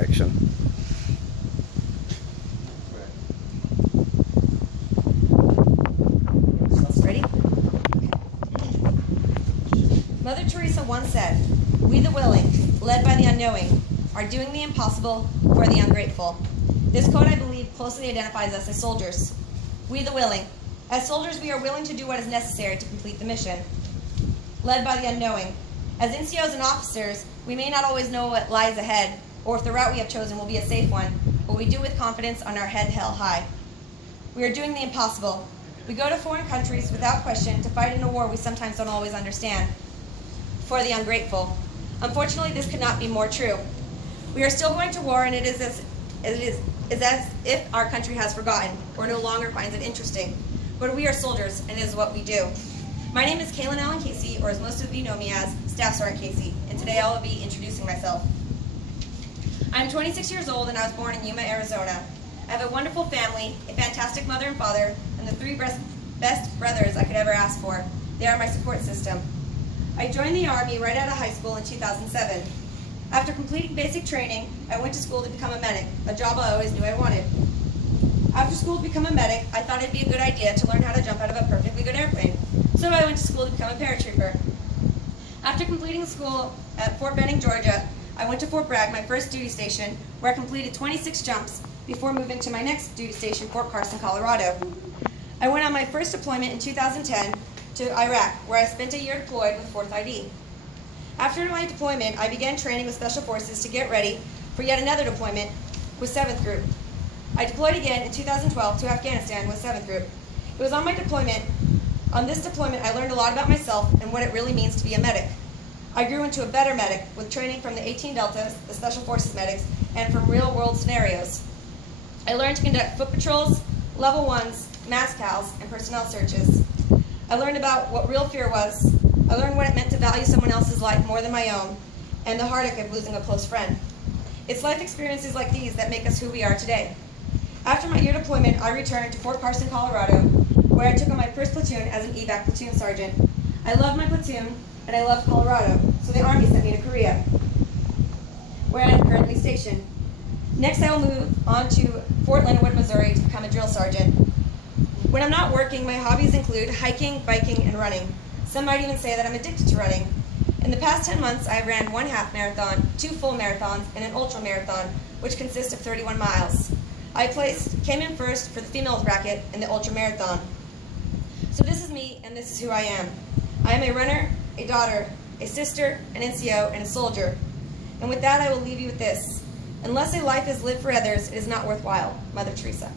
Action. Ready? Mother Teresa once said, "We the willing, led by the unknowing, are doing the impossible for the ungrateful." This quote, I believe, closely identifies us as soldiers. We the willing. As soldiers, we are willing to do what is necessary to complete the mission. Led by the unknowing. As NCOs and officers, we may not always know what lies ahead, or if the route we have chosen will be a safe one, but we do with confidence on our head held high. We are doing the impossible. We go to foreign countries without question to fight in a war we sometimes don't always understand. For the ungrateful. Unfortunately, this could not be more true. We are still going to war, and it is as if our country has forgotten or no longer finds it interesting. But we are soldiers, and it is what we do. My name is Kaylin Allen Casey, or as most of you know me as, Staff Sergeant Casey, and today I will be introducing myself. I am 26 years old, and I was born in Yuma, Arizona. I have a wonderful family, a fantastic mother and father, and the three best brothers I could ever ask for. They are my support system. I joined the Army right out of high school in 2007. After completing basic training, I went to school to become a medic, a job I always knew I wanted. After school to become a medic, I thought it'd be a good idea to learn how to jump out of a perfectly good airplane, so I went to school to become a paratrooper. After completing school at Fort Benning, Georgia, I went to Fort Bragg, my first duty station, where I completed 26 jumps before moving to my next duty station, Fort Carson, Colorado. I went on my first deployment in 2010 to Iraq, where I spent a year deployed with 4th ID. After my deployment, I began training with Special Forces to get ready for yet another deployment with 7th Group. I deployed again in 2012 to Afghanistan with 7th Group. It was on this deployment I learned a lot about myself and what it really means to be a medic. I grew into a better medic with training from the 18 Deltas, the Special Forces medics, and from real-world scenarios. I learned to conduct foot patrols, level 1s, mass cals, and personnel searches. I learned about what real fear was. I learned what it meant to value someone else's life more than my own, and the heartache of losing a close friend. It's life experiences like these that make us who we are today. After my year deployment, I returned to Fort Carson, Colorado, where I took on my first platoon as an evac platoon sergeant. I loved my platoon, and I loved Colorado, so the Army sent me to Korea, where I am currently stationed. Next, I will move on to Fort Leonard, Missouri to become a drill sergeant. When I'm not working, my hobbies include hiking, biking, and running. Some might even say that I'm addicted to running. In the past 10 months, I have ran 1 half marathon, 2 full marathons, and an ultra marathon, which consists of 31 miles. I came in first for the females bracket in the ultra marathon. So this is me, and this is who I am. I am a runner, a daughter, a sister, an NCO, and a soldier. And with that, I will leave you with this. Unless a life is lived for others, it is not worthwhile. Mother Teresa.